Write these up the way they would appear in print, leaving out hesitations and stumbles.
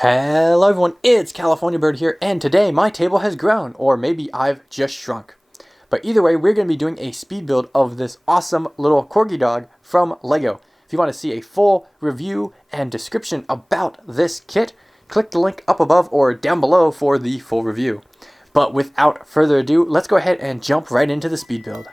Hello everyone, it's California Bird here, and today my table has grown, or maybe I've just shrunk. But either way, we're going to be doing a speed build of this awesome little corgi dog from Lego. If you want to see a full review and description about this kit, click the link up above or down below for the full review. But without further ado, let's go ahead and jump right into the speed build.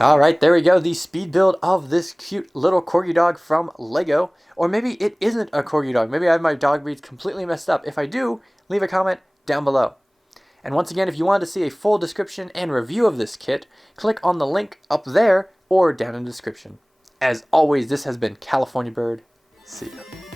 Alright, there we go, the speed build of this cute little corgi dog from Lego. Or maybe it isn't a corgi dog. Maybe I have my dog breeds completely messed up. If I do, leave a comment down below. And once again, if you want to see a full description and review of this kit, click on the link up there or down in the description. As always, this has been California Bird. See ya.